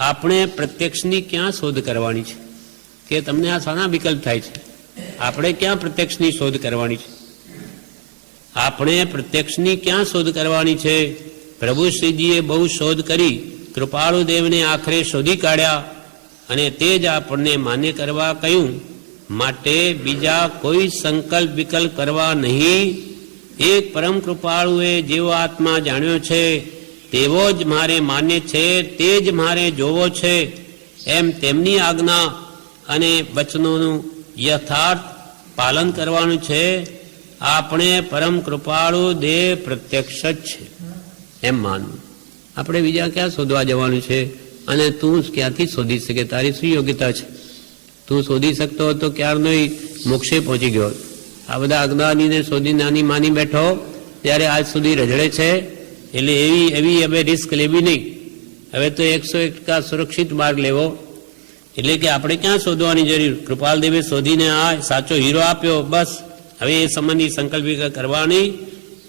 આપણે પ્રત્યક્ષની ક્યાં શોધ કરવાની છે? કે તમને આ શાના વિકલ્પ થાય છે? આપણે ક્યાં પ્રત્યક્ષની શોધ કરવાની છે? આપણે પ્રત્યક્ષની ક્યાં શોધ કરવાની છે? પ્રભુશ્રીજીએ બહુ શોધ કરી, કૃપાળુ દેવને આખરે શોધી કાઢ્યા અને તે જ આપણને માન્ય કરવા કહ્યું. માટે બીજા કોઈ સંકલ્પ વિકલ્પ કરવા નહીં. એક પરમ કૃપાળુએ જેવો આત્મા જાણ્યો છે તેવો જ મારે માન્ય છે, તે જ મારે જોવો છે. એમ તેમની આજ્ઞા અને વચનોનું યથાર્થ પાલન કરવાનું છે. આપણે પરમ કૃપાળુ દેવ પ્રત્યક્ષ જ છે એમ માનવું. આપણે બીજા ક્યાં શોધવા જવાનું છે? અને તું ક્યાંથી શોધી શકે? તારી શું યોગ્યતા છે? તું શોધી શકતો હતો ક્યારનો મોક્ષે પહોંચી ગયો. આ બધા અજ્ઞાનીને શોધી નાની માની બેઠો ત્યારે આજ સુધી રજડે છે. એટલે એવી હવે રિસ્ક લેવી નહીં. હવે તો 101% સુરક્ષિત માર્ગ લેવો. એટલે કે આપણે ક્યાં શોધવાની જરૂર? કૃપાલ દેવે શોધીને આ સાચો હીરો આપ્યો, બસ. હવે એ સંબંધી સંકલ્પ કરવાની.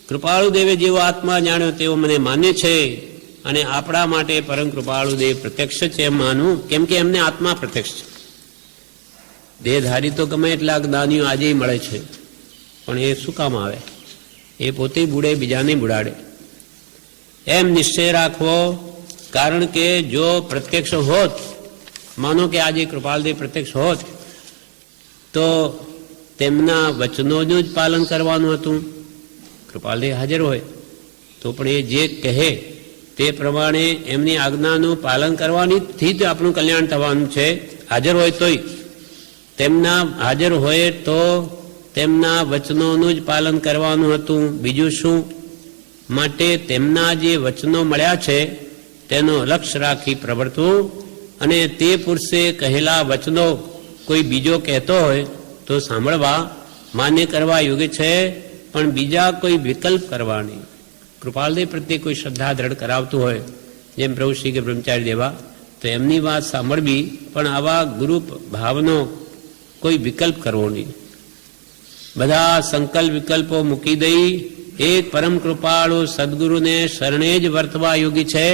કૃપાળુ દેવે જેવો આત્મા જાણ્યો તેવો મને માન્ય છે અને આપણા માટે પરમ કૃપાળુ દેવ પ્રત્યક્ષ છે એમ માનવું. કેમ કે એમને આત્મા પ્રત્યક્ષ છે. દેહધારી તો ગમે એટલા જ્ઞાનીઓ આજે મળે છે, પણ એ શું કામ આવે? એ પોતે બુડે, બીજાને બુડાડે. એમ નિશ્ચય રાખવો. કારણ કે જો પ્રત્યક્ષ હોત, માનો કે આજે કૃપાલદેવ પ્રત્યક્ષ હોત તો તેમના વચનોનું જ પાલન કરવાનું હતું. કૃપાલદેવ હાજર હોય તો પણ એ જે કહે તે પ્રમાણે એમની આજ્ઞાનું પાલન કરવાથી જ આપણું કલ્યાણ થવાનું છે. હાજર હોય તોય તેમના હાજર હોય તો તેમના વચનોનું જ પાલન કરવાનું હતું, બીજું શું? માટે તેમના જે વચનો મળ્યા છે તેનો લક્ષ્ય રાખી પ્રવર્તવું. અને તે પુરુષે કહેલા વચનો કોઈ બીજો કહેતો હોય તો સાંભળવા, માન્ય કરવા યોગ્ય છે, પણ બીજા કોઈ વિકલ્પ કરવા નહીં. કૃપાલદેવ પ્રત્યે કોઈ શ્રદ્ધા દ્રઢ કરાવતું હોય, જેમ પ્રભુશ્રી કે બ્રહ્મચારી દેવા, તો એમની વાત સાંભળવી, પણ આવા ગુરુ ભાવનો કોઈ વિકલ્પ કરવો નહીં. બધા સંકલ્પ વિકલ્પો મૂકી દઈ એક પરમ કૃપાળુ સદગુરુને શરણે જ વર્તવા યોગી છે.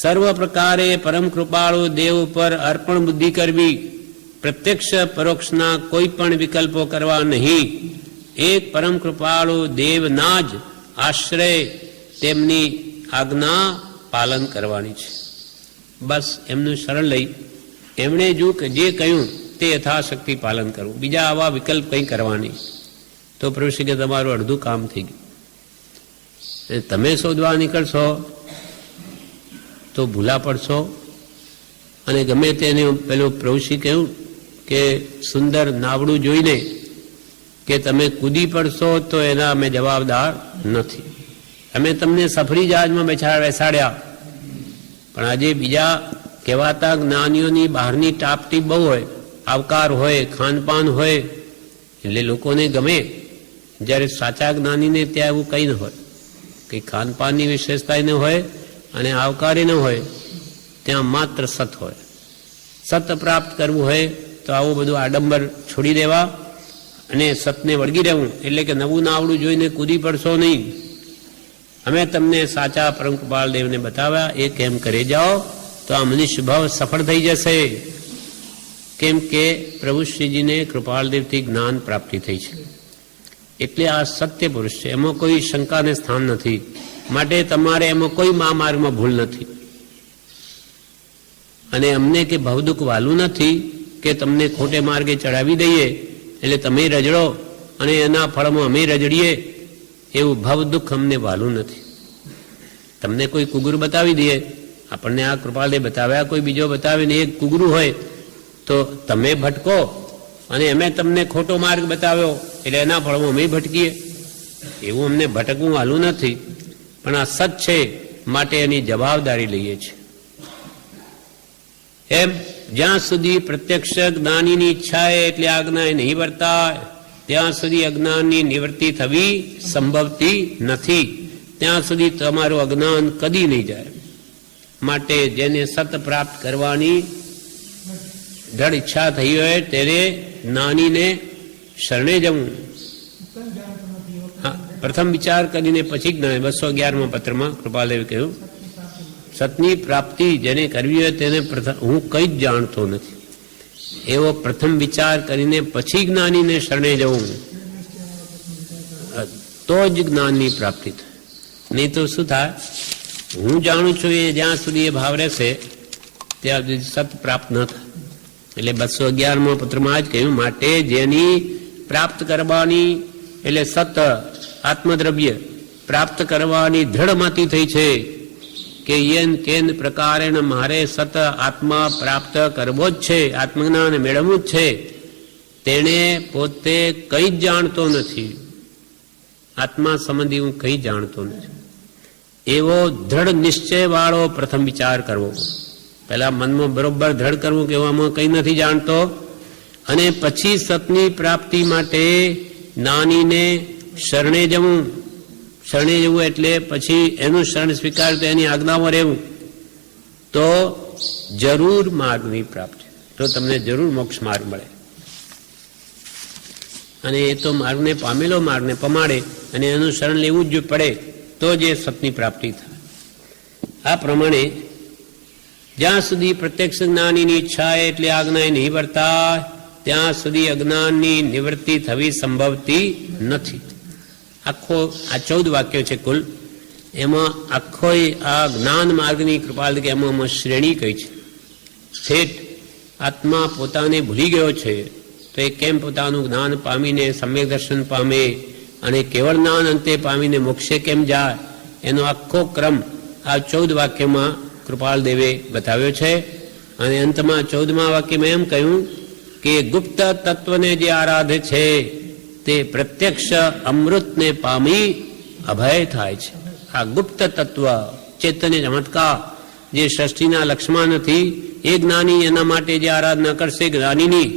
સર્વ પ્રકારે પરમ કૃપાળુ દેવ ઉપર અર્પણ બુદ્ધિ કરવી, પ્રત્યક્ષ પરોક્ષના કોઈ પણ વિકલ્પો કરવા નહીં, એક પરમ કૃપાળુ દેવના જ આશ્રય તેમની આજ્ઞા પાલન કરવાની છે. બસ એમનું શરણ લઈ એમણે જે કહ્યું તે યથાશક્તિ પાલન કરવું, બીજા આવા વિકલ્પ કંઈ કરવા નહીં. તો પ્રભુ શ્રી કે તમારું અડધું કામ થઈ ગયું. તમે શોધવા નીકળશો તો ભૂલા પડશો, અને ગમે તેને પેલું પ્રભુ શ્રી કહ્યું કે સુંદર નાવડું જોઈને કે તમે કૂદી પડશો તો એના અમે જવાબદાર નથી. અમે તમને સફરી જહાજમાં બેસાડ્યા, પણ આજે બીજા કહેવાતા જ્ઞાનીઓની બહારની ટાપટીપ બહુ હોય, આવકાર હોય, ખાનપાન હોય, એટલે લોકોને ગમે. જ્યારે સાચા જ્ઞાનીને ત્યાં એવું કંઈ ન હોય, કંઈ ખાનપાનની વિશેષતા ન હોય અને આવકારે ન હોય, ત્યાં માત્ર સત હોય. સત પ્રાપ્ત કરવું હોય તો આવું બધું આડંબર છોડી દેવા અને સતને વળગી રહેવું. એટલે કે નવું નાવડું જોઈને કૂદી પડશો નહીં. અમે તમને સાચા પરમ કૃપાળ દેવને બતાવ્યા, એ કેમ કરે જાઓ તો આ મનુષ્ય ભાવ સફળ થઈ જશે. કેમ કે પ્રભુ શ્રીજીને કૃપાળદેવથી જ્ઞાન પ્રાપ્તિ થઈ છે, એટલે આ સત્ય પુરુષ છે, એમાં કોઈ શંકાને સ્થાન નથી. માટે તમારે એમાં કોઈ માર્ગમાં ભૂલ નથી. અને અમને કે ભવદુઃખ વાલું નથી કે તમને ખોટે માર્ગે ચડાવી દઈએ એટલે તમે રજડો અને એના ફળમાં અમે રજડીએ, એવું ભવદુઃખ અમને વાલું નથી. તમને કોઈ કુગુર બતાવી દઈએ, આપણને આ કૃપાળદેવ બતાવ્યા, કોઈ બીજો બતાવીને એક કુગરું હોય તો તમે ભટકો, અને અમે તમને ખોટો માર્ગ બતાવ્યો એટલે એના ફળમાં અમે ભટકીએ, એવું અમને ભટકવું વાલું નથી. પણ આ સત છે માટે એની જવાબદારી લઈએ છીએ. એમ જ્યાં સુધી પ્રત્યક્ષ જ્ઞાનીની ઈચ્છા એટલે આજ્ઞા નહીં વર્તાય ત્યાં સુધી અજ્ઞાનની નિવૃત્તિ થવી સંભવતી નથી. ત્યાં સુધી તમારું અજ્ઞાન કદી નહીં જાય. માટે જેને સત પ્રાપ્ત કરવાની દ્રઢ ઈચ્છા થઈ હોય તેને જ્ઞાનીને શરણે જવું. હા, પ્રથમ વિચાર કરીને પછી જ્ઞાન. 211માં પત્રમાં કૃપાલદેવે કહ્યું, સતની પ્રાપ્તિ જેને કરવી હોય તેને હું કંઈ જ જાણતો નથી, એવો પ્રથમ વિચાર કરીને પછી જ્ઞાનીને શરણે જવું, તો જ જ્ઞાનની પ્રાપ્તિ થાય. નહીં તો શું થાય, હું જાણું છું એ જ્યાં સુધી એ ભાવ રહેશે ત્યાં સુધી સત પ્રાપ્ત ન થાય. એટલે 211માં પત્રમાં જ કહ્યું, માટે જેની પ્રાપ્ત કરવાની એટલે સત આત્મદ્રવ્ય પ્રાપ્ત કરવાની દ્રઢ થઈ છે કે યેન કેન પ્રકારે મારે સત આત્મા પ્રાપ્ત કરવો જ છે, આત્મજ્ઞાન મેળવવું જ છે, તેણે પોતે કંઈ જ જાણતો નથી. આત્મા સંબંધી હું કંઈ જાણતો નથી, એવો દ્રઢ નિશ્ચય વાળો પ્રથમ વિચાર કરવો. પહેલા મનમાં બરોબર દ્રઢ કરવું કે આમાં કંઈ નથી જાણતો, અને પછી સતની પ્રાપ્તિ માટે જ્ઞાનીને શરણે જવું. શરણે જવું એટલે પછી એનું શરણ સ્વીકાર તો એની આજ્ઞામાં રહેવું, તો જરૂર માર્ગની પ્રાપ્તિ, તો તમને જરૂર મોક્ષ માર્ગ મળે. અને એ તો માર્ગને પામેલો માર્ગને પમાડે અને એનું શરણ લેવું જ પડે તો જ એ સતની પ્રાપ્તિ થાય. આ પ્રમાણે જ્યાં સુધી પ્રત્યક્ષ જ્ઞાનીની ઈચ્છા એટલે આજ્ઞા નહીં વર્તાય ત્યાં સુધી અજ્ઞાનની નિવૃત્તિ થવી સંભવતી નથી. આખો આ 14 વાક્યો છે કુલ, એમાં આખો આ જ્ઞાન માર્ગની કૃપા કે એમાં શ્રેણી કઈ છે. ઠેઠ આત્મા પોતાને ભૂલી ગયો છે તો એ કેમ પોતાનું જ્ઞાન પામીને સમ્યક દર્શન પામે અને કેવળ જ્ઞાન અંતે પામીને મોક્ષે કેમ જાય, એનો આખો ક્રમ આ 14 વાક્યમાં કૃપાળદેવે બતાવ્યો છે. અને અંતમાં 14મા વાક્યમાં એમ કહ્યું કે ગુપ્ત તત્વને જે આરાધે છે તે પ્રત્યક્ષ અમૃતને પામી અભય થાય છે. આ ગુપ્ત તત્વ ચૈતન્ય ચમત્કાર જે સૃષ્ટિના લક્ષમાં નથી, એ જ્ઞાની એના માટે જે આરાધના કરશે જ્ઞાનીની,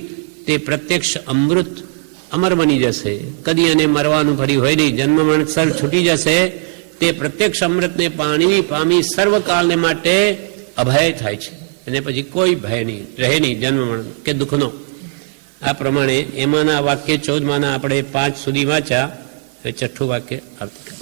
તે પ્રત્યક્ષ અમૃત અમર બની જશે. કદી એને મરવાનું ફરી હોય નહીં, જન્મ મરણ સર છૂટી જશે. તે પ્રત્યક્ષ અમૃતને પામી સર્વકાળને માટે અભય થાય છે. એને પછી કોઈ ભય નહીં રહે નહીં, જન્મ મરણ કે દુઃખનો. આ પ્રમાણે એમાંના વાક્ય 14માના આપણે 5 સુધી વાંચ્યા. હવે 6ઠું વાક્ય આવતીકાલ.